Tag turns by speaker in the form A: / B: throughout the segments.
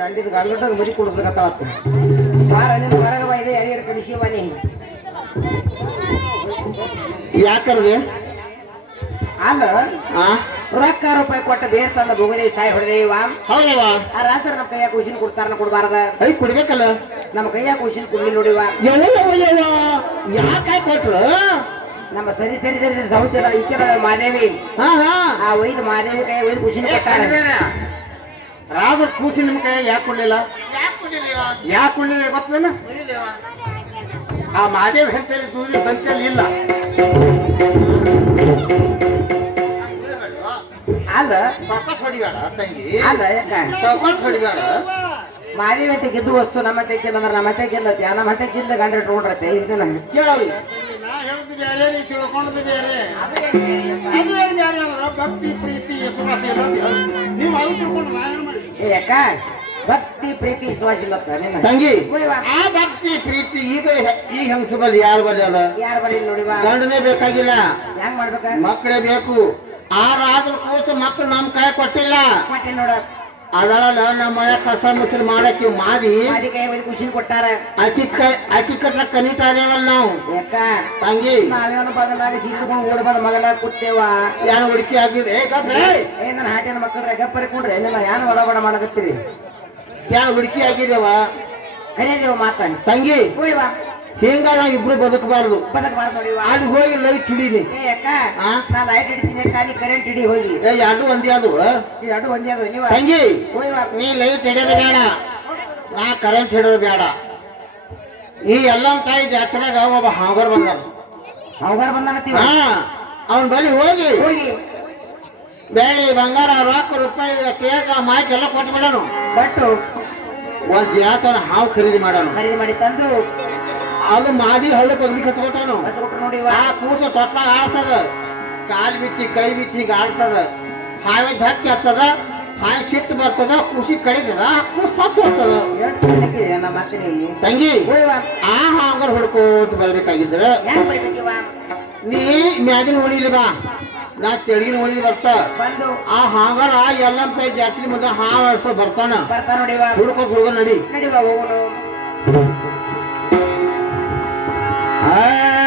A: ಅಂಡಿದ ಗಂಗಟಾಗ ಮರಿ ಕೊಡ್ಬೇಕತ್ತಾವತ್ತ ಬಾರ ನಿನ್ನ ಹೊರಗೆ ಬಾ ಇದೆ ಯಾರ್ಯಾರ ಕಲಿಸಿ ಬನ್ನಿ
B: ಯಾಕರ್ದೆ
A: ಅಲ್ಲ
B: ಆ?
A: ರೊಕ್ಕ ರೂಪಾಯಿ ಕೊಟ್ಟ ಬೇರ್ ತಂದ ಭೋಗದೇವಿ ಸಾಯಿ ಹೊಡೆದೇವ
B: ಹೌದವ
A: ಆ ರಾತ್ರ ನಮ್ಮ ಕೈಯಾಗ ಕುಸಿನ ಕೊಡ್ತಾರನ ಕೊಡಬಾರ್ದ?
B: ಐ ಕುಡ್ಬೇಕಲ್ಲ.
A: ನಮ್ಮ ಕೈಯಾಗ ಕುಸಿನ ಕುಡ್ಲಿ ನೋಡಿವ
B: ಯಾಕಾಯ್ ಕೊಟ್ರು?
A: ನಮ್ಮ ಸರಿ ಸರಿ ಸರಿ ಸರಿ ಸೌತ್ಯದ ಈಕೆದ ಮಾದೇವಿ.
B: ಹಾ ಹಾ.
A: ಆ ಒಯ್ದು ಮಾದೇವಿ ಕೈ ಒಯ್ದು ಕುಸಿನ ಕೊಟ್ಟಾರ.
B: ರಾಜ ಕೂಸಿ ನಿಮ್ ಕೈ ಯಾಕೆ ಕೊಡ್ಲಿಲ್ಲ? ಯಾಕೆ ಕೊಡ್ಲಿಲ್ಲ ಗೊತ್ತೇನ ಆ ಮಾದೇವ್ ಹೆಂತೇಳಿ ದೂರಿ ಬಂತೇಳಿ ಇಲ್ಲ.
A: ಅಲ್ಲ
B: ಸಾವಕಾಶ ಹೊಡಿಬೇಡ ತಂಗಿ.
A: ಅಲ್ಲ
B: ಸಾವಕಾಶ ಹೊಡಿಬೇಡ.
A: ಮಾದೇವಿ ಅಂತ ಗೆದ್ದು ವಸ್ತು ನಮ್ಮ ತೆಕ್ಕಿಲ್ಲ ಅಂದ್ರೆ ನಮ್ಮ ತೆಕ್ಕಿಲ್ಲತ್ಯ ನಮ್ಮ ತೆಕ್ಕಿಲ್ಲ ಗಂಡ್ರೆ ಇಟ್ಕೊಂಡ್ರತ್ತೆ ಇಷ್ಟು ನಂಗೆ
B: ಕೇಳಿ ಭಕ್ತಿ ಪ್ರೀತಿ ವಿಶ್ವಾಸ ಅಂತ ನೀವು ಅದು ತಿಳ್ಕೊಂಡು ನಾ ಏನ್ ಮಾಡಿ
A: ಏ ಯಾಕ ಭಕ್ತಿ ಪ್ರೀತಿ ವಿಶ್ವಾಸ ಇಲ್ಲತ್ತ ನಿನ್ನ.
B: ತಂಗಿ ಆ ಭಕ್ತಿ ಪ್ರೀತಿ ಈಗ ಈ ಹೆಂಗಸ ಬಲ್ ಯಾರು ಬರಲ್ಲ
A: ಯಾರು ಬರಲಿಲ್ಲ ನೋಡಿ
B: ಗಂಡನೇ ಬೇಕಾಗಿಲ್ಲ.
A: ಹೆಂಗ್ ಮಾಡ್ಬೇಕ?
B: ಮಕ್ಕಳೇ ಬೇಕು. ಆರಾದ್ರೂ ಕೂತು ಮಕ್ಕಳು ನಮ್ ಕೈ ಕೊಟ್ಟಿಲ್ಲ.
A: ಮತ್ತೆ ನೋಡ.
B: ಅದಲ್ಲ ನಮ್ಮ ಮನೆ ಕಸ ಮುಸಲ್ ಮಾಡಕ್ಕೆ
A: ಮಾಡಿ ಕೈ ಒಯ್ದು ಖುಷಿನ ಕೊಟ್ಟಾರ.
B: ಅಕ್ಕಿ ಅಕ್ಕಿ ಕಟ್ಲ ಕನಿತಾದೇವಲ್ಲ ನಾವು. ತಂಗಿ.
A: ನಾವೇನು ಬಗಲಾಗ ಸೀಟ್ಕೊಂಡು ಓಡಿ ಬಂದ ಮಗಲ ಕೂತೇವ
B: ಯಾರು ಹುಡುಕಿ ಆಗಿದೆ ಏ ಗಪ್ಪ
A: ಏ ನನ್ನ ಹಾಟಿನ ಮಕ್ಕಳ್ರೆ ಗಪ್ಪರಿ ಕೊಡ್ರಿ ನಿನ್ನ ಯಾನ್ ಒಳಬಡ ಮಾಡಕತ್ತೀರಿ?
B: ಯಾರು ಹುಡುಕಿ ಆಗಿದೇವ
A: ಕರೆಯದೇವ ಮಾತಾಡಿ
B: ತಂಗಿ.
A: ಹೋಯ್ವಾ
B: ಹಿಂಗ ನಾವು ಇಬ್ರು ಬದುಕಬಾರ್ದು. ಅಲ್ಲಿ ಹೋಗಿ ಲೈಟ್ ಹಿಡೀನಿ
A: ಏ ಅಕ್ಕ
B: ಆ?
A: ನಾ ಲೈಟ್ ಹಿಡಿತೀನಿ ಖಾಲಿ ಕರೆಂಟ್ ಹಿಡಿ ಹೋಗಿ.
B: ಏ ಎರಡು ಒಂದೇ ಅದು
A: ಎರಡು ಒಂದೇ ಅದು ನೀವ?
B: ತಂಗಿ ನೀ ಲೈಟ್ ಹಿಡಿಯೋದು ಬೇಡ. ನಾ ಕರೆಂಟ್ ಹಿಡಿಯೋದು ಬೇಡ. ಈ ಎಲ್ಲ ತಾಯಿ ಜಾತ್ರೆಗ ಒಬ್ಬ ಹಾಂಗರ್ ಬಂದಾರ
A: ಅವಾಗಾರ ಬಂದಾನತ್ತೀವ
B: ಹಾ ಅವನ್ ಬಳಿ ಹೋಗಿ.
A: ಹೋಗಿ.
B: ಬೆಳ್ಳಿ ಬಂಗಾರ ರೊಕ್ಕ ರೂಪಾಯಿ ಕೇಕ ಮಾಹಿತಿ ಎಲ್ಲ ಕೊಟ್ಟು. ಬಿಡೋನು
A: ಬಟ್ಟು
B: ಒಂದ್ ಜಾತನ ಹಾವು ಖರೀದಿ ಮಾಡೋನು.
A: ಖರೀದಿ ಮಾಡಿ ತಂದು.
B: ಅದು ಮಾಡಿ ಹಳ್ಳಿ ಬಗ್ಲಿ ಕಟ್ಕೊತಾನು
A: ನೋಡಿ
B: ಆ ಕೂಸ ತೊಟ್ಲಾಗ ಆಡ್ತದ. ಕಾಲ್ ಬಿಚ್ಚಿ ಕೈ ಬಿಚ್ಚಿ ಹಿಂಗ ಆಡ್ತದ. ಹಾವೆ ಧಕ್ಕಿ ಹತ್ತದ. ಹಾಯ್ ಶಿಫ್ಟ್ ಬರ್ತದ. ಖುಷಿ ಕಡಿತದ. ಕೂಸ್ ಸತ್ತು ಹೋಗ್ತದ. ತಂಗಿ ಆ ಹಾಂಗರ್ ಹೊಡ್ಕೋತ ಬರ್ಬೇಕಾಗಿದ್ರ ನೀ ಮ್ಯಾಗಿನ ಉಳಿಲಿ ಬಾ. ನಾ ತೆಳಗಿನ ಹೊಳಿಲಿ ಬರ್ತ. ಆ ಹಾಂಗರ ಎಲ್ಲ ಜಾತ್ರೆ ಮುಂದೆ ಹಾವು ಆಡ್ಸೋ ಬರ್ತಾನ.
A: ನೋಡಿ ಬಾ
B: ಹುಡ್ಕೋತ್ ಹುಡುಗ ನಡಿ.
A: ನಡಿವ Hey!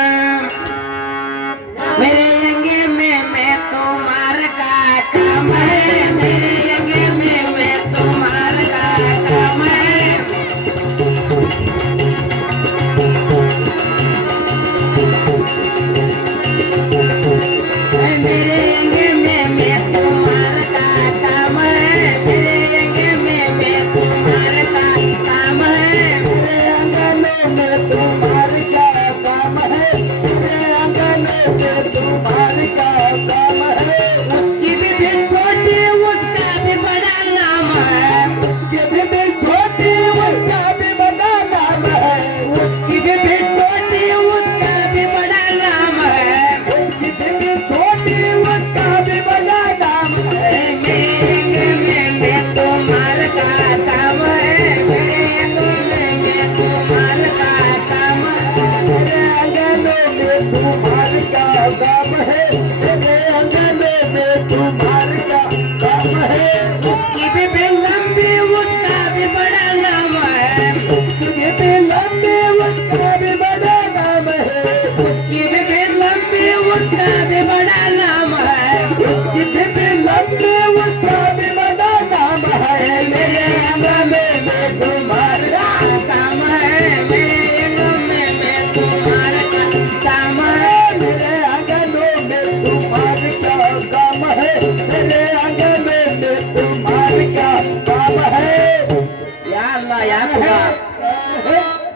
A: ಅಲ್ಲ ಯಾರು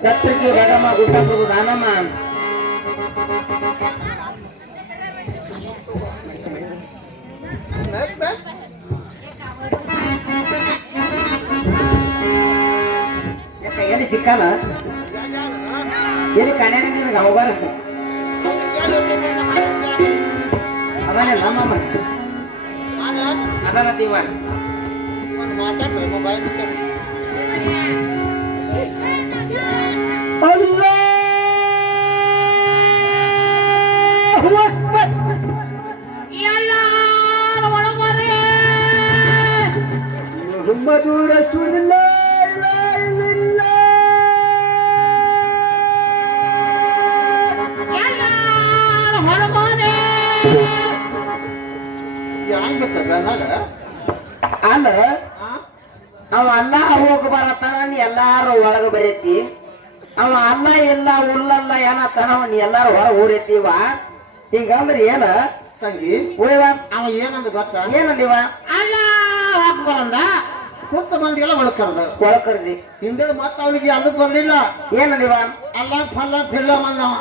A: ಕತ್ರಿಕೆ ಬೇಗಮ್ಮ ಗುಡ್ಡಪ್ಪದು ದಾನಮ್ಮ ಯಾಕ ಎಲ್ಲಿ ಸಿಕ್ಕಲ್ಲ ಎಲ್ಲಿ ಕಣ್ಯಾಗ ನಿನಗೆ ಹೋಗಾರ ಅವನೇ ನಮ್ಮಮ್ಮ ಅದನ್ನತ್ತೀವ ಅಲ್ಲಾಹು ಅಕ್ಬರ್ ಎಲ್ಲಾರು ಒಳಬರ್ರಿ محمد رسول الله لا اله الا
C: الله يا
D: عم تبقى نلا
A: على ಅವ ಅಲ್ಲ ಹೋಗಿ ಬರತ್ತಾನ ನೀ ಎಲ್ಲಾರು ಒಳಗ ಬರೈತಿ. ಅವ ಅಲ್ಲ ಇಲ್ಲ ಉಲ್ಲಲ್ಲ ಏನತ್ತಾನ ನೀ ಎಲ್ಲಾರು ಹೊರ ಊರೈತಿವ ಹಿಂಗಂದ್ರೆ ಏನ?
D: ತಂಗಿ
A: ಓಯ್ವ
D: ಅವ ಏನಂದ ಗೊತ್ತಾ?
A: ಏನಂದಿವ
D: ಅಲ್ಲ ಹಾಕ್ಬಾರಂದ ಕೂತ ಮಂದಿಗೆಲ್ಲ ಒಳಕರ್ದ.
A: ಒಳಕರ್ದಿ.
D: ಹಿಂದೇಳಿ ಮತ್ತೆ ಅವನಿಗೆ ಅದು ಬರ್ಲಿಲ್ಲ.
A: ಏನಂದಿವ
D: ಅಲ್ಲ ಫಲ್ಲ ಫಿಲ್ಲ ಮಂದವ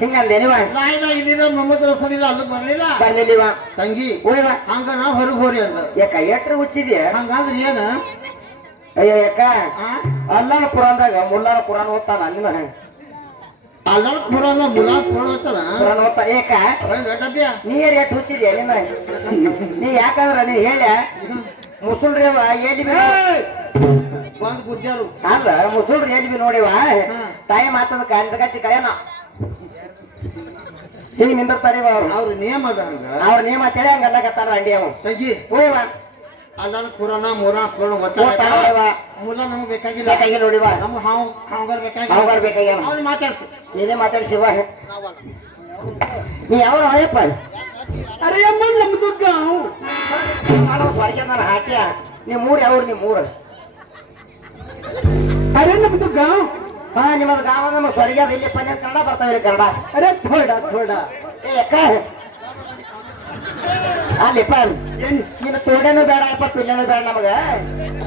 A: ಹಿಂಗಂದೆ ನೀವ?
D: ನಾಯಿನ ಇಲ್ಲಿನ ಮೊಹಮ್ಮದ್ ರಸೂಲಿಲ್ಲ ಅದು ಬರ್ಲಿಲ್ಲ.
A: ಬರ್ಲಿಲ್ಲಿವ
D: ತಂಗಿ
A: ಓಯ್ವ
D: ಹಂಗ ನಾ ಹೊರಗೆ ಹೋರಿ ಅಂದ.
A: ಯಾಕ ಎಟ್ರ ಹುಚ್ಚಿದ್ಯಾ?
D: ಹಂಗಂದ್ರೆ ಏನ?
A: ಅಯ್ಯ ಯಾಕ? ಅಲ್ಲಾನ ಕುರಾನ್ದಾಗ ಮುಲ್ಲಾನ ಕುರಾನ್ ಓದ್ತಾನ ನಿನ್ನ?
D: ಕುರಾನ್ ಮುಲ್ಲಾನ ಕುರಾನ್ ಓದ್ತಾನ?
A: ಕುರಾನ್ ಓದ್ತಾನ. ಏಕ?
D: ಡಬ್ಬ್ಯ
A: ನೀ ಏನ್ ಎಟ್ ಹುಚ್ಚಿದ್ಯ ನಿನ್ನ? ನೀ ಯಾಕಂದ್ರ ನೀ ಹೇಳ ಮುಸುಲ್ರಿ ಅವ ಎಲ್ಲಿ ಬಿ
D: ಬಂದ್ ಗುಜ್ಜಾರು.
A: ಅಲ್ಲ ಮುಸುಲ್ರು ಎಲ್ಲಿ ಬಿ ನೋಡಿವ? ಟೈಮ್ ಆತದ ಕಂಡಗಚ್ಚಿ ಕಳೆನ ಹಿಂಗ್ ನಿಂದಿರ್ತಾರ ಇವ ಅವ್ರು.
D: ಅವ್ರ ನಿಯಮ ಅದ ಹಂಗ.
A: ಅವ್ರ ನೇಮ ತಿಳಿ ಹಂಗಲ್ಲ ಕತ್ತಾರ ಅಂಡಿ ಅವ
D: ತಂಗಿ.
A: ಹೋಯ್ವ
D: ಅಲ್ಲ ಕುರಾನ ಮುರ ಕೊಡು
A: ಓದ್ತಾನ ನೋಡಿವ
D: ಮುಲ ನಮಗ್ ಬೇಕಾಗಿಲ್ಲ.
A: ಬೇಕಾಗಿಲ್ಲ ನೋಡಿವ
D: ನಮ್ಮ ಹಾವು ಹಾವ್ಗಾರ್ ಬೇಕಾಗಿಲ್ಲ.
A: ಅವಾಗ ಬೇಕಾಗಿ
D: ಅವ್ನು ಮಾತಾಡ್ಸು.
A: ನೀನೇ ಮಾತಾಡ್ಸಿವ ನೀ ಯಾವ ಅಯ್ಯಪ್ಪ?
D: ಅರೆ ಅಮ್ಮ ನಮ್ದು ಗಾವ್
A: ನಾನು ಹೊರಗೆ ನಾನು ಹಾಕ್ಯ? ನೀ ಮೂರು ಯಾವ್ರು ನೀ ಮೂರು
D: ಅರೆ ನಮ್ದು ಗಾವ್
A: ಹಾ ನಿಮ್ಮದು ಗಾವ ನಮ್ಮ ಸ್ವರ್ಗ ಇಲ್ಲಿ ಪನ್ಯ ಕನ್ನಡ ಬರ್ತಾವೆ ಕನ್ನಡ.
D: ಅರೆ ಥೋಡ ಥೋಡ.
A: ಏ ಅಕ್ಕ. ಅಲ್ಲಿಪ್ಪ ನಿನ್ನ ತೋಡೇನು ಬೇಡ ಅಪ್ಪ ಪಿಲ್ಲೇನು ಬೇಡ ನಮಗ?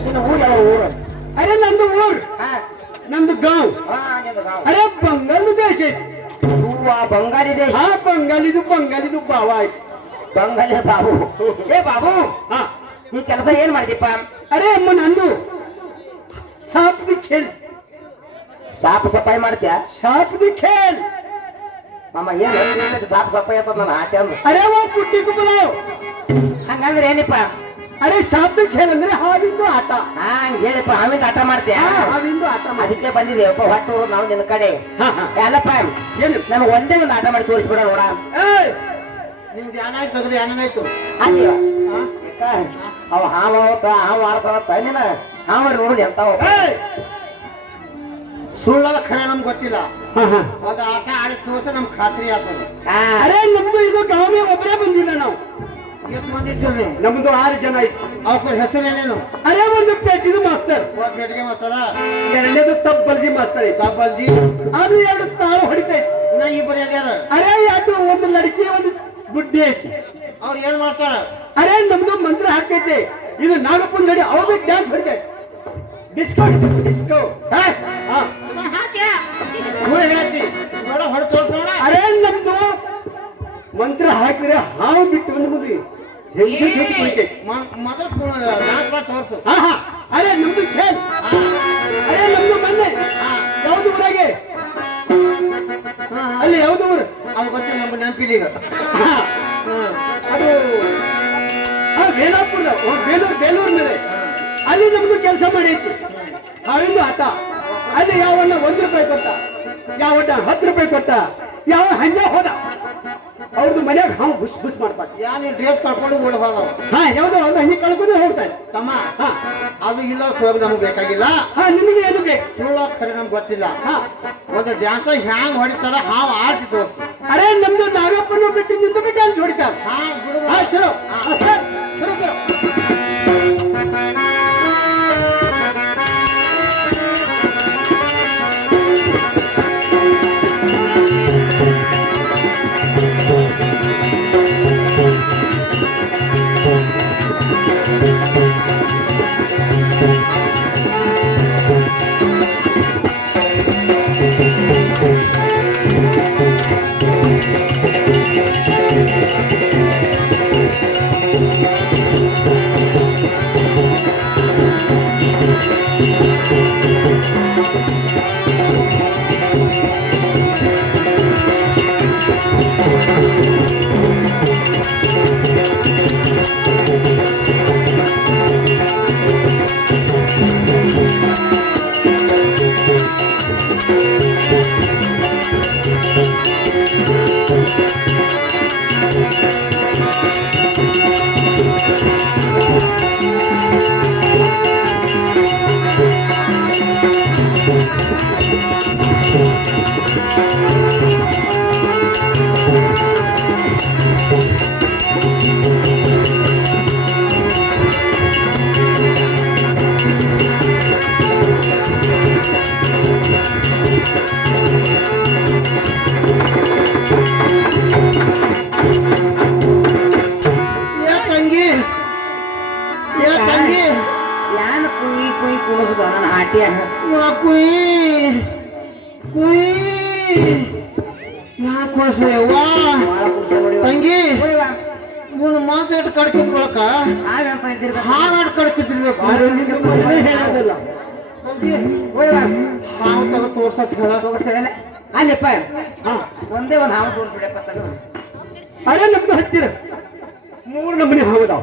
A: ನಿನ್ನ ಊರು ಯಾವ ಊರು?
D: ಅರೆ ನಂದು ಊರ್.
A: ಹಾ.
D: ನಮ್ದು ಗಾವ್.
A: ಹಾ ನಿಂದು ಗಾವ.
D: ಅರೆ ಬಂಗಾಳ ದೇಶ ಐತಿ
A: ಹೂವ ಬಂಗಾಳಿ ದೇಶ.
D: ಹಾ ಬಂಗಾಳಿದು ಬಂಗಾಳಿದು ಬಾವ ಐತಿ
A: ಬಂಗಾಳಿ ಬಾಬು. ಏ ಬಾಬು
D: ಹಾ.
A: ನೀ ಕೆಲಸ ಏನ್ ಮಾಡಿದಿಪ್ಪ
D: ಅರೆ ಅಮ್ಮ ನಂದು ಸಾಪ್ದಿ ಖೇಲ್.
A: ಸಾಪ್ ಸಫಾಯಿ ಮಾಡ್ತೀಯ?
D: ಸಾಪ್ದಿ ಖೇಲ್.
A: ಮಾಮ ಏನ್ ಹೇಳ್ತೀನಿ ಸಾಪ್ ಸಫಾಯಿ ಆತದ ನನ್ನ ಆಟ ಅಂದು
D: ಅರೆ ಓ ಪುಟ್ಟಿ ಕುಬಲಾವ್
A: ಹಂಗಂದ್ರೆ ಏನಪ್ಪ?
D: ಅರೆ ಶಾಬ್ದಕ್ಕೆ ಹೇಳಂದ್ರೆ ಅಂದ್ರೆ ಹಾವಿಂದು ಆಟ.
A: ಹಾ ಹಂಗ ಹೇಳಿಪ್ಪ ಹಾವಿಂದ ಆಟ ಮಾಡ್ತೀಯ?
D: ಹಾ, ಹಾವಿಂದು ಆಟ ಮಾಡಿ
A: ಅದಕ್ಕೆ ಬಂದಿದ್ದೇವಪ್ಪ ಹೊಟ್ಟು ನಾವು ನಿನ್ನ ಕಡೆ.
D: ಹಾ ಹಾ.
A: ಅಲ್ಲಪ್ಪ
D: ಏನು?
A: ನನಗೆ ಒಂದೇ ಒಂದು ಆಟ ಮಾಡಿ ತೋರಿಸ್ಬಿಡ ನೋಡ.
D: ಏಯ್! ನಿಮ್ದು ಏನಾಯ್ತು ತೆಗ್ದು ಏನಾಯ್ತು
A: ಅಲ್ಲಿ ಅವ ಹಾವ ಅವತ್ತ ಹಾವ ಆಡ್ತಾವ ನಿನ್ನ ಹಾವ ನೋಡಿ ಎಂತಾವ.
D: ಏಯ್! ಸುಳ್ಳಲ್ಲ ಖರೆ ನಮ್ಗೆ ಗೊತ್ತಿಲ್ಲ. ಒಂದು ಆಟ ಆಡಿ ತೋರ್ಸ ನಮ್ ಖಾತ್ರಿ ಆಗ್ತದೆ. ಅರೆ ನಮ್ದು ಇದು ಗಾವನೆ ಒಬ್ಬರೇ ಬಂದಿಲ್ಲ ನಾವು. ನಮ್ದು ಆರು ಜನ ಇತ್ತು. ಅವ್ರ ಹೆಸರೇನೇನು? ಅರೆ ಒಂದು ಪೇಟಿದು ಮಾಸ್ತರ್ ಪೇಟಿಗೆ ಮಾಸ್ತರ ಎರಡನೇದು ತಬ್ಬಲ್ಜಿ ಮಾಸ್ತರ್ ತಬ್ಬಲ್ಜಿ? ಅದು ಎರಡು ತಾಳು ಹೊಡಿತಾ ಇತ್ತು. ಇನ್ನ ಇಬ್ಬರು ಯಾರ್ಯಾರ? ಅರೆ ಅದು ಒಂದು ಲಡಕಿ ಒಂದು ಗುಡ್ಡಿ ಐತಿ. ಅವ್ರು ಏನ್ ಮಾಡ್ತಾರ? ಅರೇ ನಮ್ದು ಮಂತ್ರ ಹಾಕೈತೆ. ಇದು ನಾಗಪ್ಪನ ನಡಿ ಅವಾಗ ಡ್ಯಾನ್ಸ್ ಹೊಡಿತೈತೆ ಡಿಸ್ಕೋ ಡಿಸ್ಕೋ ಅರೇ ನಮ್ದು ಮಂತ್ರ ಹಾಕಿದ್ರೆ ಹಾವು ಬಿಟ್ಟು ಒಂದು ಮುದ್ರಿ. ಅರೆ ನಮ್ದು ಖೇಲ್ ಅರೆ ನಮ್ದು ಮೊನ್ನೆ ಯಾವ್ದು ಊರಾಗೆ? ಅಲ್ಲಿ ಯಾವ್ದು ಊರು? ಅದು ಗೊತ್ತಿಲ್ಲ ನಮ್ಮ ನೆನಪಿಲ್ಲ ಈಗ. ಅದು ಬೇಲಾಪುರ ಓ, ಬೇಲೂರು ಬೇಲೂರು ಮೇಲೆ ಅಲ್ಲಿ ನಮ್ದು ಕೆಲಸ ಮಾಡೈತಿ ಅವಿಂದು ಆಟ. ಅಲ್ಲಿ ಯಾವನ್ನ ಒಂದ್ ರೂಪಾಯಿ ಕೊಟ್ಟ? ಯಾವನ್ನ ಹತ್ತು ರೂಪಾಯಿ ಕೊಟ್ಟ? ಯಾವ ಹಂಗ ಹೋದ? ಅವ್ರದ್ದು ಮನ್ಯಾಗ ಹಾವು ಬುಸ್ ಬುಸ್
B: ಮಾಡ್ಬಾರ್ದು. ಡ್ರೆಸ್ ಹೋದವ?
D: ಹಾ ಯಾವ್ದೋ ಒಂದು ಹಂಗೆ ಕಳ್ಕೊಂಡು ಹೋಗ್ತಾರೆ
B: ತಮ್ಮ
D: ಹಾ.
B: ಅದು ಇಲ್ಲ ಸೋಬ್ ನಮ್ಗೆ ಬೇಕಾಗಿಲ್ಲ.
D: ಹಾ ನಿಮಗೆ ಏನು ಬೇಕು?
B: ಸುಳ್ಳ ಖರೆ ನಮ್ಗೆ ಗೊತ್ತಿಲ್ಲ.
D: ಹಾ.
B: ಒಂದು ಡ್ಯಾನ್ಸ್ ಹ್ಯಾಂಗ್ ಹೊಡಿತಾರ ಹಾವು ಆರ್ಸಿ ತೋರ್ಸು
D: ಅರೆ ನಮ್ದು ನಾಗಪ್ಪನ ಬಿಟ್ಟು ನಿಂತು ಬಿಟ್ಟು ಡ್ಯಾನ್ಸ್ ಹೊಡಿತಾರೆ
B: ಹಾ ಬಿಡು.
D: ಹಾ ಚಲೋ. ಹಾ, ಸರ್, ಚಲೋ ಚಲೋ.
B: ಕಡ್ಕಿದ್ದಿರ್ಬೇಕು
D: ಹೇಳೋದಿಲ್ಲ
B: ಹಾವು ತಗ ತೋರ್ಸತ್ ಹೇಳ
A: ಹೋಗ್ತೇವೆ ಅಲ್ಲಪ್ಪ ಹಾ ಒಂದೇ ಒಂದು ಹಾವು ತೋರಿಸ್ಬಿಡಪ್ಪ ತಗೋ
D: ಅರೆ ನಮ್ದು ಹತ್ತಿರ ಮೂರು ನಮೂನಿ ಹೌದಾ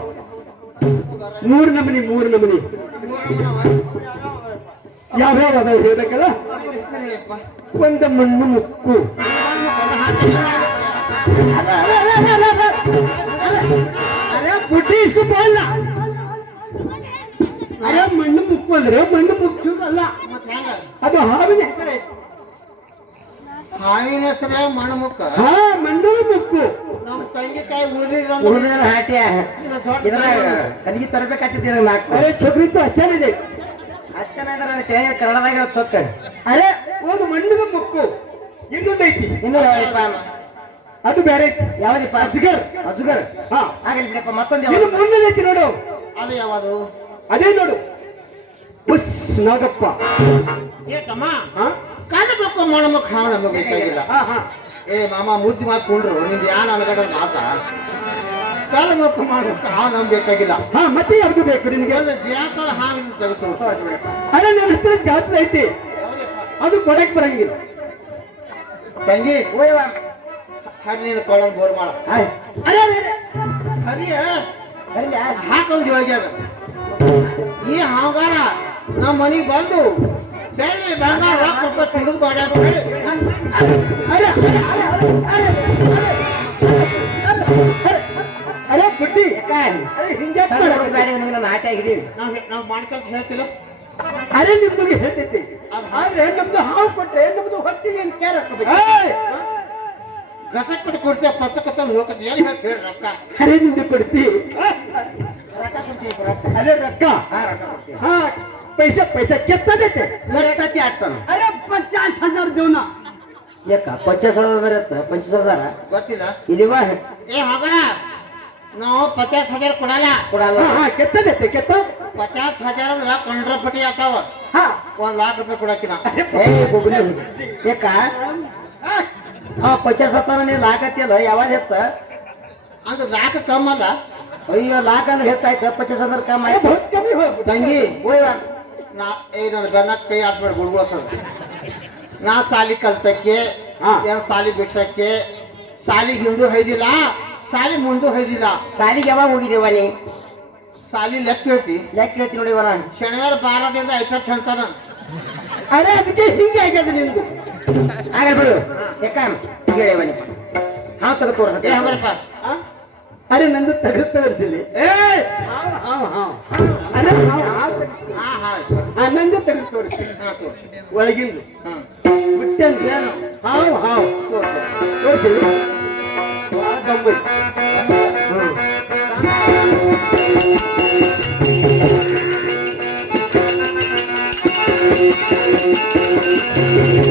D: ಮೂರು ನಮೂನಿ ಮೂರು ನಮೂನಿ ಯಾವ್ಯಾವ ಅದಾವ ಹೇಳ್ಬೇಕಲ್ಲ ಒಂದು ಮಣ್ಣು ಮುಕ್ಕು ಪುಟ್ಟಿ ಇಷ್ಟು ಬೋಲ್ಲ ಅರೆ ಮಣ್ಣು ಮುಕ್ಕು ಅಂದ್ರೆ ಮಣ್ಣು
B: ಹೆಂಗ
D: ಅದು ಹಾವಿನ ಹೆಸರೇ.
B: ಹಾವಿನ ಹೆಸರೇ ಮಣ್ಣಮುಕ್ಕ
D: ಹಾ ಮಣ್ಣು ಮುಕ್ಕು.
B: ನಮ್ ತಂಗಿ ಕಾಯಿ ಉಳಿದಿದಂದ್ರೆ
A: ಉಳಿದ ಹಾಟಿಯ ಇದ್ರಾಗ ಕಲಿಗೆ ತರಬೇಕಾಗ್ತಿದ್ದೀರ ನಾಲ್ಕು.
D: ಅರೆ ಚಕ್ರಿತ್ತು ಇದೆ.
A: ಹತ್ತು ನನ್ನ ಇದಾರೆ ತೆಗೆ ಕನ್ನಡದಾಗ ಚೊಕ್ಕ.
D: ಅರೆ ಒಂದು ಮಣ್ಣಿನ ಮುಕ್ಕು. ಇನ್ನೊಂದೈತಿ
A: ಇನ್ನು ಯಾವದಪ್ಪ
D: ಅದು ಬೇರೆ ಐತಿ. ಅಜುಗರ್.
A: ಅಜ್ಗರ್.
D: ಹಾ.
A: ಆಗಲಿ ಬಿಡಪ್ಪ ಮತ್ತೊಂದು
D: ಇನ್ನು
A: ಯಾವ್ದು
D: ನೋಡು.
B: ಅದು ಯಾವುದು?
D: ಅದೇ ನೋಡು. ಬಸ್ ನಾಗಪ್ಪ.
B: ಏಕಮ್ಮ
D: ಹಾ
B: ಕಾಣಬೇಕು ಮಣ್ಣಮುಕ್ಕ ಹಾವು ನಮಗೆ ಬೇಕಾಗಿಲ್ಲ
D: ಹಾ ಹಾ.
B: ಏ ಮಾಮ ಮುದ್ದಿ ಮಾತು ಕುಂಡ್ರು. ನಿಂದು ಯಾ ನನಗಡ ಮಾತ? ಕಾಲ ಮಕ್ಕ ಮಾಡು ಹಾವು ನಮ್ಗೆ ಬೇಕಾಗಿಲ್ಲ.
D: ಹಾ ಮತ್ತೆ ಯಾವ್ದು ಬೇಕು ನಿನಗೆ?
B: ಒಂದು ಜಿಯಾಕಳ ಹಾವು ಇದು ತೆಗೆದು
D: ಅರೆ ನನ್ನ ಹತ್ರ ಜಾತ್ರೆ ಐತಿ. ಅದು ಕೊಡಕ್ ಬರಂಗಿಲ್ಲ.
B: ತಂಗಿ
A: ಹೋಯವ
B: ಹರಿ ನೀನು ಕೊಳನ್ ಬೋರ್ ಮಾಡ.
D: ಅರೆ, ಅರೆ.
B: ಸರಿಯ
A: ಬರಲಿ
B: ಹಾಕೊಂಡ್ ಜೋಗ್ಯಾಗ ಈ ಹಾವುಗಾರ ನಮ್ಮ ಮನೆಗೆ ಬಂದು ಬೆಳ್ಳಿ ಬಂಗಾರ ರೂಪಾಯಿ ತುಡುಗ್ ಮಾಡ್ಯಾರ.
D: ಅರೆ ಬುಡ್ಡಿ ಹಿಂಗೆ
A: ನಾನು ನಾವು ಆಗಿದ್ದೀವಿ
B: ನಾವ್ ನಾವ್ ಮಾಡ್ಕೊಂತ ಹೇಳ್ತಿಲ್ಲ
D: ಅರೆ ನಿಮ್ದು ಹೇಳ್ತೈತಿ ಆದ್ರೆ ನಮ್ದು ಹಾವು ಕೊಟ್ರೆ ನಮ್ದು ಹೊಟ್ಟಿಗೆ ಏನ್ ಕೇರ್ ಹಾಕಬೇಕು
B: ಗಸಕ್ ಬಿಟ್ಟು ಕೊಡ್ತೇವೆ ಪಸಕತ್ತ ಹೋಗತ್ತೆ ಏನ್ ಹೇಳ್ತ ಹೇಳಿ ರೊಕ್ಕ?
D: ಅರೆ ನಿಮ್ದು ಕೊಡ್ತಿ. ಅದೇ ರೊಕ್ಕ.
A: ಹಾ ರೊಕ್ಕ ಕೊಡ್ತೀವಿ
D: ಹಾ ಪೈಸಾ ಪೈಸಾ ಕೆತ್ತದೈತೆ
A: ಲಕ್ಷತಿ ಆಗ್ತಾನ
D: ಅರೆ ಪಚಾಸ್ ಹಜಾರ್ ದೇವ್ನ.
A: ಯಾಕ? ಪಂಚಾಸ್ ಸಾವಿರ ಬರುತ್ತೆ ಪಂಚಾಸ್ ಸಾವಿರ
B: ಗೊತ್ತಿಲ್ಲ.
A: ಇಲ್ಲಿವ
B: ಏ ಹೋಗೋಣ. ನಾವು ಪಚಾಸ್ ಹಜಾರ್ ಕೊಡಲ್ಲ.
A: ಕೊಡಲ್ಲ.
D: ಹಾ ಹಾ ಕೆತ್ತದೈತೆ ಕೆತ್ತ.
B: ಪಚಾಸ್ ಹಜಾರ್ ಅಂದ್ರ ಕೊಂಡ್ರ ಪಟಿ ಆತಾವ
D: ಹಾ.
B: ಒಂದ್ ಲಾಖ ರೂಪಾಯಿ ಕೊಡಕಿನ
A: ಏ ಬುಗುಲಿ ಯಾಕ ಹಾ ಪಂಚಾಸ್ ಹತ್ತಾರ ನೀವು ಲಾಕ್ ಹತ್ತಿಯಲ್ಲ ಯಾವಾಗ ಹೆಚ್ಚ
B: ಅಂದ್ರೆ ಲಾಖ ಕಮ್ಮಲ್ಲ
A: ಅಯ್ಯೋ ಲಾಕ್ ಅಂದ್ರೆ ಹೆಚ್ಚಾಯ್ತು ಪಂಚಾಸ್ ಅಂದ್ರೆ ಕಮ್ಮಿ
D: ಅರೆ
A: ಆಯ್ತು
D: ಬಹುತ್ ಕಮ್ಮಿ ಹೋಗ್ಬಿಟ್ಟು
B: ತಂಗಿ
A: ಓಯ್ವ
B: ನಾ ಏ ನನ್ನ ಬೆನ್ನಕ್ ಕೈ ಆಡ್ಸ್ಬೇಡ ಗುಳ್ಗುಳಸದ ನಾ ಸಾಲಿ ಕಲ್ತಕ್ಕೆ
D: ಹಾ.
B: ಏನ್ ಸಾಲಿ ಬಿಡ್ಸಕ್ಕೆ ಸಾಲಿ ಹಿಂದೂ ಹೈದಿಲ್ಲ ಸಾಲಿ ಮುಂದೂ ಹೈದಿಲ್ಲ
A: ಸಾಲಿಗೆ ಯಾವಾಗ ಹೋಗಿದ್ದೀವ ನೀ
B: ಸಾಲಿ ಲೆಕ್ಕ ಹೇಳ್ತಿ
A: ಲೆಕ್ಕ ಹೇಳ್ತಿ ನೋಡಿವ ನಾನು
B: ಶನಿವಾರ ಬಾರದಿಂದ ಐತ ಚಂತನ
D: ಅರೆ ಅದಕ್ಕೆ ಹಿಂಗೆ ಆಗ್ಯದ ನಿಮ್ದು
A: ಆಗಲ್ಲ ಬಿಡು. ಯಾಕ ಹೇಳಿವ ಹಾ ಹಾಂ ತೆಗೆದು
B: ಏ ಹೋಗ್ರಪ್ಪ?
D: ಅರೆ ನಂದು ತಗ ತೋರಿಸಲಿ ಏ! ನಂದು ತಗ ತೋರಿಸಿ.
B: ತೋರ್ಸಿ.
D: ಒಳಗಿಂದು.
B: ಹಾ.
D: ಬಿಟ್ಟಂತ ಏನು? ಹಾವು ಹಾವು ತೋರಿಸಲಿ
A: Thank you.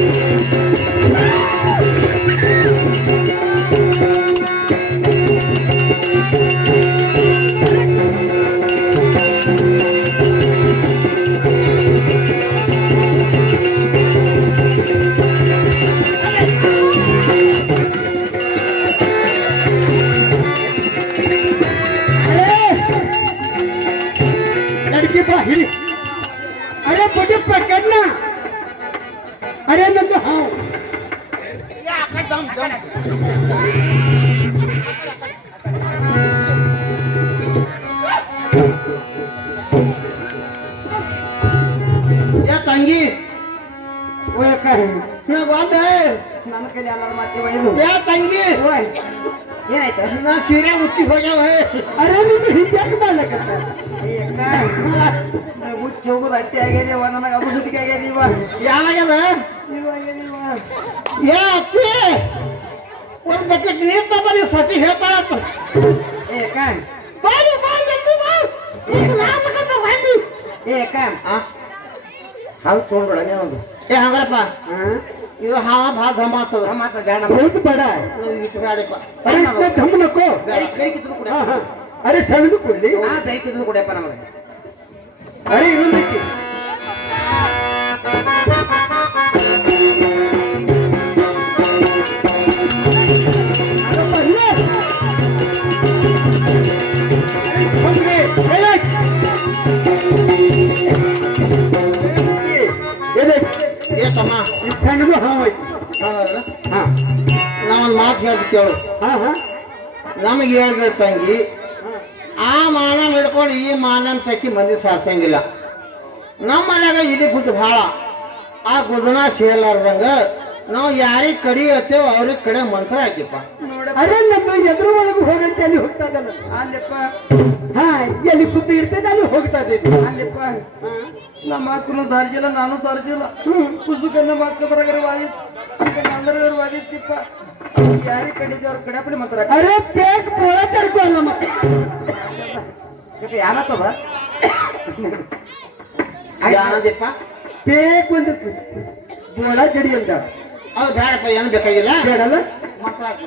A: ಅದು ಬದುಕಾಗ್ಯದ ಇವ
B: ಯಾವಾಗ್ಯದ ಏ ಅತ್ತಿ ಒಂದ್ ಬಕೆಟ್ ನೀರ್ ತಗೊಂಡು ಸಸಿ ಹೇಳ್ತಾಳತ್ತ
A: ಏ ಕಾಣ್
B: ಬಾರಿ ಬಾ ಜಲ್ದಿ ಬಾ ಈಗ ನಾಮಕಂತ ಬಂದಿ
A: ಏ ಕಾಣ್
B: ಆ
A: ಹಾಲು ತಗೊಂಡ್ಬಿಡ ಒಂದು
B: ಏ ಹಂಗಪ್ಪ ಇದು ಹಾವ ಭಾಳ ಧಮ ಆಗ್ತದ
A: ಧಮ ಆಗ್ತದ
D: ಬೇಡ ಬೆಳ್ದು ಬೇಡ
B: ಇಟ್ಟು
D: ಬೇಡಪ್ಪ ಸರಿ
A: ಧಮ್ ನಕ್ಕೋ ಕೈಕಿದ್ರು ಕೂಡ
D: ಅರೆ ಸಣ್ಣದು ಕೊಡ್ಲಿ
A: ಹಾ ಕೈಕಿದ್ರು ಕೂಡಪ್ಪ ನಮಗೆ
D: ಅರೆ ಇನ್ನೊಂದಕ್ಕೆ
B: ಕೇಳು. ನಮಗೆ ಹೇಳಿದ್ರು ತಂಗಿ ಆ ಮಾನ ಹಿಡ್ಕೊಂಡು ಈ ಮಾನ ತಕ್ಕಿ ಮಂದಿ ಸಾರ್ಸಂಗಿಲ್ಲ. ನಮ್ಮ ಮನ್ಯಾಗ ಇಲ್ಲಿ ಗುದ್ದು ಭಾಳ. ಆ ಗುದನ ಸೇರ್ಲಾರ್ದಂಗ ನಾವು ಯಾರಿಗೆ ಕಡಿ ಕಡಿಯತ್ತೇವ ಅವ್ರಿಗೆ ಕಡೆ ಮಂತ್ರ ಹಾಕಿಪ್ಪ.
D: ಅರೆ ನಮ್ಮ ಎದುರು ಒಳಗೂ ಹೋಗಂತೆ ಅಲ್ಲಿ ಹೋಗ್ತಾ ಇದ್ದಲ್ಲ
A: ಅಲ್ಲಪ್ಪ.
D: ಹಾ ಎಲ್ಲಿ ಬುದ್ಧಿ ಇರ್ತೈತೆ ಅಲ್ಲಿ ಹೋಗ್ತಾ ಇದ್ದೀನಿ.
A: ಅಲ್ಲಪ್ಪ. ನಮ್ಮ ಅಕ್ಕನು ಸಾರ್ಜಿಲ್ಲ ನಾನು ಸಾರ್ಜಿಲ್ಲ ಕುಸುಕನ್ನ ಮಕ್ಕ ಬರಗರ ವಾದಿತ್ತು ವಾದಿತ್ತಿಪ್ಪ ಯಾರಿಗೆ ಕಡಿದ್ದೆ ಅವ್ರ ಕಡೆಪಡಿ ಮಾತ್ರ
D: ಅರೆ ಪೇಕ್ ಪೋಳ ತಡ್ಕೊ ನಮ್ಮ
A: ಯಾನತ್ತದ
B: ಏನದಪ್ಪ
D: ಪೇಕ್ ಒಂದು ಬೋಳ ಜಡಿ ಅಂತ
B: ಅದು ಬೇಡಪ್ಪ ಏನು ಬೇಕಾಗಿಲ್ಲ.
D: ಬೇಡಲ್ಲ?
B: ಮಂತ್ರ ಹಾಕಿ.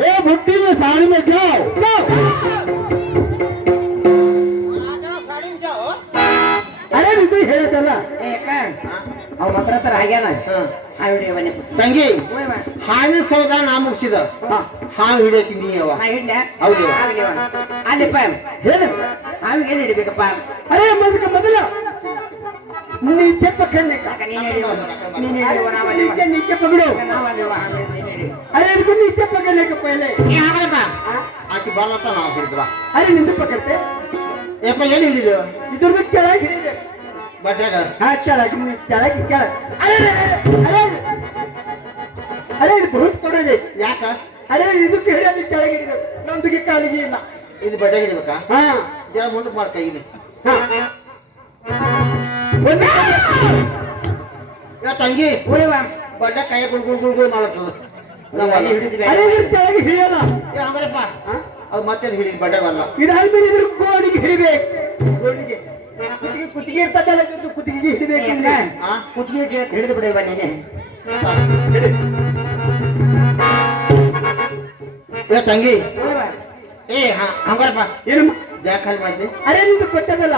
D: ए भुट्टी में साड़ी में जाओ जाओ ಅರೆ ಇದು ಹೇಳತ್ತಲ್ಲ
A: ಅವ್ ಮಾತ್ರ ತರ ಆಗ್ಯಾನ ಆ ವಿಡಿಯೋ ಬನ್ನಿ
B: ತಂಗಿ
A: ಹೋಯ್ ಬಾ.
B: ಹಾವಿನ ಸೌದ ನಾ ಮುಗಿಸಿದ ಹಾವು ಹಿಡಿಯಕ್ಕೆ ನೀ ಅವ
A: ನಾ ಹಿಡ್ಲ
B: ಹೌದು.
A: ಆಗ್ಲಿ ಅವ್ನ. ಅಲ್ಲಿಪ್ಪ
D: ಹೇಳು
A: ಹಾವಿಗೆ ಎಲ್ಲಿ ಹಿಡಿಬೇಕಪ್ಪ
D: ಅರೆ ಮೊದಲು ಮೊದಲ ನೀಚೆ ಪಕ್ಕನೆ
A: ಸಾಕ ನೀನ್ ಹಿಡಿಯುವ
D: ಅರೆ ಪಕ್ಕನೆ ಪಹಲೆ
A: ಏ ಆಗಲ್ಲಪ್ಪ
B: ಆಕಿ ಬರ್ಲತ್ತ ನಾವು ಹಿಡಿದ್ವಾ
D: ಅರೆ ನಿಂದು ಪಕ್ಕತ್ತೆ
B: ಯಪ್ಪ ಎಲ್ಲಿ ಹಿಡಿದು
D: ಇದ್ರದ್ದು ಕೆಳಗೆ ಹಿಡಿದೆ.
B: ಬಟ್ಯಾಗ
D: ಹಾ ಕೆಳಗೆ ನೀ- ಕೆಳಗೆ ಕೆಳಗೆ. ಅರೆ ಅರೆ, ಅರೆ ಅರೆ. ಇದು ಬಹುತ್ ಕೊಡೋದೆ.
B: ಯಾಕ?
D: ಅರೆ ಇದು ಕೇಳಿ ಕೆಳಗೆ ಹಿಡಿಬೇಕು. ನಮ್ದುಗೆ ಕಾಲಿಗೆ ಇಲ್ಲ.
B: ಇದು ಬಟ್ಟೆ ಹಿಡಿಬೇಕಾ?
D: ಹಾ.
B: ಜರ ಮುಂದಕ್ಕೆ ಮಾಡ್ಕ ಇಲ್ಲಿ ತಂಗಿ? ಬಡ್ಡೆ ಕೈ ಗುಳ್ ಗುಳ್ ಗುಳ್ ಗುಳ್ ಮಾಡತ್ತದ
D: ಕೆಳಗೆ ಹಿಡಿಯಲ್ಲ.
B: ಏ ಹಂಗಾರಪ್ಪ. ಅದು ಮತ್ತೆ ಹಿಡಿ ಬಟ್ಟೆಗಲ್ಲ
D: ಇದಾದ್ಮೇಲೆ ಇದ್ರ ಗೋಡಿಗೆ ಹಿಡಿಬೇಕು ಗೋಡಿಗೆ ಕುತ್ತಿಗೆ ಕುತ್ತಿಗೆ ಇರ್ತದಲ್ಲ ಕುತ್ತಿಗೆಗೆ?
A: ಕುತ್ತಿಗೆ ಹಿಡಿದು ಹಿಡಿದು ನೀನೆ.
B: ಏ ತಂಗಿ. ಏ ಹಾ ಹಂಗಾರಪ್ಪ.
D: ಏನು
B: ಜಾಕಲ್ ಮಾಡ್ತಿ
D: ಅರೆ ನಿಂದು ಕೊಟ್ಟದಲ್ಲ?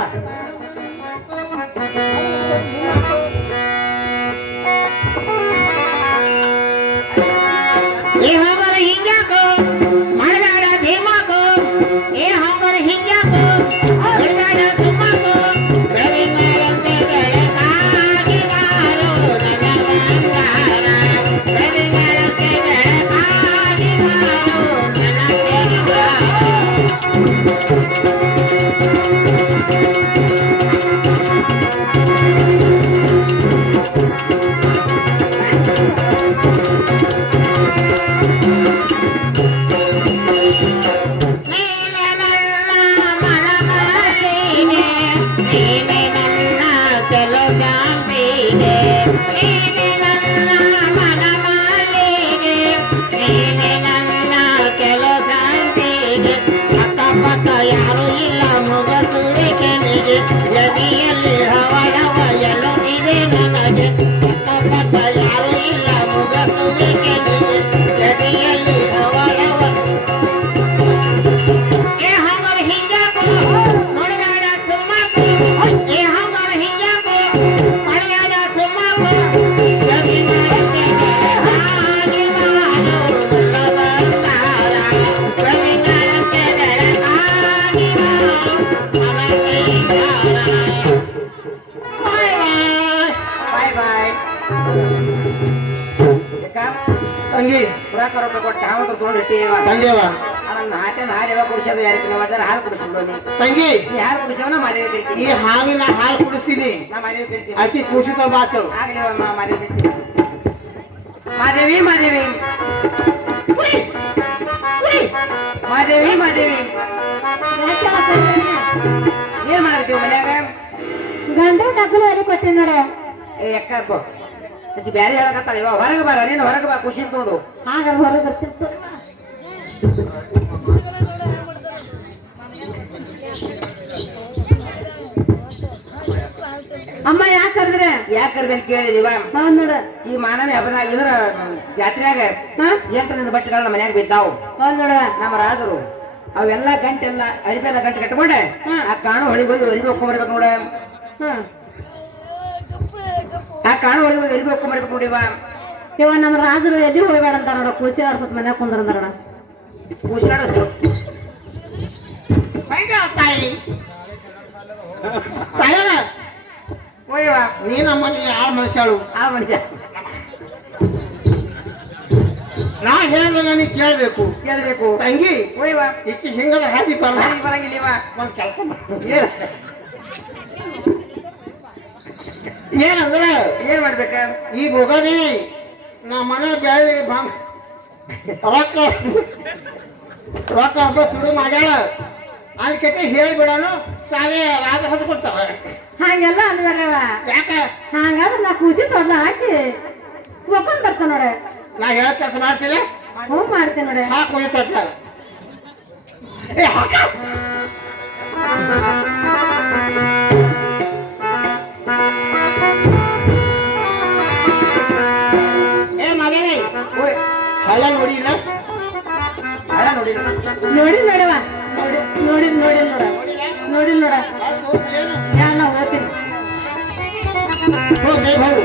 B: ತಂಗಿ.
A: ಪುರಾಕ ರೊಕ್ಕ ಕೊಟ್ಟು ಹಾವತ್ರ ತಗೊಂಡು ಇಟ್ಟೀವ ಹಾಲು ಯಾವಾಗ ಕುಡಿಸೋದು? ಯಾರಿಗೆ ನಾವು ಅದರ ಹಾಲು ಕುಡಿಸಿಲ್ಲ ನೀ.
B: ತಂಗಿ.
A: ನೀ ಹಾಲು ಕುಡಿಸೋನ? ಮದುವೆ
B: ಈ
A: ಹಾಲಿನ
B: ಹಾವಿನ ಹಾಲು ಕುಡಿಸ್ತೀನಿ.
A: ನಾ ಮದುವೆ ಕರಿತೀನಿ. ಆಗ್ಲಿ ಅಮ್ಮ ಮದುವೆ ಕರಿತೀನಿ. ಮಾದೇವಿ ಮಾದೇವಿ. ಮಾದೇವಿ ಮಾದೇವಿ. ಏನ್ ಮಾಡ್ತೀವಿ ಮನ್ಯಾಗ?
C: ಗಂಡ ಡಗ್ಲು ಅಲ್ಲಿ ಕೊಟ್ಟಿನ ನೋಡ.
A: ಏ ಅಕ್ಕ. ಮತ್ತೆ ಬ್ಯಾರೆ ಹೇಳಕತ್ತಾಳ. ಇವ ಹೊರಗೆ ಬಾರ ನೀನು ಹೊರಗೆ ಬಾ ಖುಷಿ ನೋಡು.
C: ಆಗ ಹೊರಗೆ ಬರ್ತಿರ್ತು ಅಮ್ಮ ಯಾಕೆ ಕರೆದ್ರೆ?
A: ಯಾಕಂದ್ರೆ ಕೇಳಿದಿರಿ ಇವ.
C: ನೋಡು ನೋಡ.
A: ಈ ಮಾನವ ಹಬ್ಬನ ಇದ್ರ ಜಾತ್ರೆಯಾಗ ದಿನ ಬಟ್ಟೆಗಳನ್ನ ಮನ್ಯಾಗ ಬಿದ್ದಾವು.
C: ಹೌದ್ ನೋಡ.
A: ನಮ್ಮ ರಾಜರು ಅವೆಲ್ಲ ಗಂಟೆಲ್ಲ ಅರಿಬೆಲ್ಲ ಗಂಟೆ ಕಟ್ಕೊಂಡೆ. ಆ ಕಾಣು ಹೊಳಿಗೆ ಹೋಗಿ ಅರಿಬಿ ಹೋಗ್ಕೊಂಡ್ಬರ್ಬೇಕು ನೋಡ.
C: ಹ್ಮ್
A: ಆ ಕಾಣು ಒಳಗೆ ಹೋಗಿ ಅರಿಬಿ ಹೋಗ್ಕೊಂಬರ್ಬೇಕು ನೋಡಿವ
C: ಇವ. ನಮ್ಮ ರಾಜರು ಎಲ್ಲಿ ಹೋಗ್ಬೇಡ ಅಂತ ನೋಡ ಕೂಸಿ ಮನೆ ಮನ್ಯಾಗ ಕುಂದ್ರ ನೋಡ
A: ಕೂಸಿನಾಡು
B: ತಾಯಿ. ತಾಯನ
A: ಹೋಯ್ವ
B: ನೀ ನಮ್ಮನೆ ಯಾವ ಮನುಷ್ಯಳು
A: ಆ ಮನುಷ್ಯ.
B: ನಾ ಹೇಳ ನನಗೆ ಕೇಳಬೇಕು.
A: ಕೇಳ್ಬೇಕು.
B: ತಂಗಿ
A: ಹೋಯ್ವ
B: ಈಕಿ ಹಿಂಗಲ್ಲ ಹಾದಿ ಬರಲ್ಲ
A: ನನಗೆ ಬರಂಗಿಲ್ಲ
B: ಒಂದು ಕೆಲಸ
A: ಏನ್?
B: ಏನಂದ್ರೆ
A: ಏನ್ ಮಾಡ್ಬೇಕ?
B: ಈ ಹೋಗೋದೇ ನಾ ಮನೆ ಬೆಳ್ಳಿ ಬಂಗ್ ರೊಕ್ಕ ರೊಕ್ಕ ಹಬ್ಬ ತುಡು ಮಾಡ್ಯಾಳ. ಅಲ್ಲಿ ಕತೆ ಹೇಳ್ಬಿಡೋನು ಸಾಲೆ ರಾಜ ಹೊತ್ಕೊಡ್ತಾವ
C: ಹಂಗೆಲ್ಲ ಅನ್ಬೇಡ್ರವ
B: ಯಾಕ?
C: ಹಂಗಾದ್ರೆ ನಾ ಕೂಸಿ ತೊಡ್ಲ ಹಾಕಿ ಒಕ್ಕೊಂಡ್ ಬರ್ತಾನ ನೋಡ.
B: ನಾ ಹೇಳ ಕೆಲಸ ಮಾಡ್ತೀನಿ?
C: ಹ್ಞೂ ಮಾಡ್ತೀನಿ ನೋಡಿ.
B: ಹಾ ಕೂಸಿ ತೊಡ್ಲ. ಏ ಹಾಕ ಹಳ್ಳ ನೋಡಿಲ್ಲ
A: ಹಳ ನೋಡಿಲ್ಲ
C: ನೋಡಿ ನೋಡವ ನೋಡಿ ನೋಡಿ ನೋಡಿ ನೋಡ ನೋಡಿ. ನೋಡ
B: ಅದು ಏನು?
C: ಯಾ ನಾ ಹೋಗ್ತೀನಿ
B: ಹೋಗಿ ಹೋಗು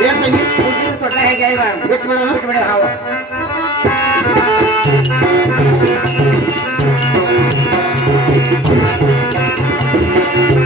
B: ಏನ್ ತಂಗಿ?
A: ಕೂಸಿನ ತೊಟ್ಲ ಹೇಗೆ ಹೇಳಿವ
B: ಬಿಟ್ಟು ಬಿಡೋಣ
A: ಬಿಟ್ಟು ಬಿಡ ಹಾವು.
B: ಏ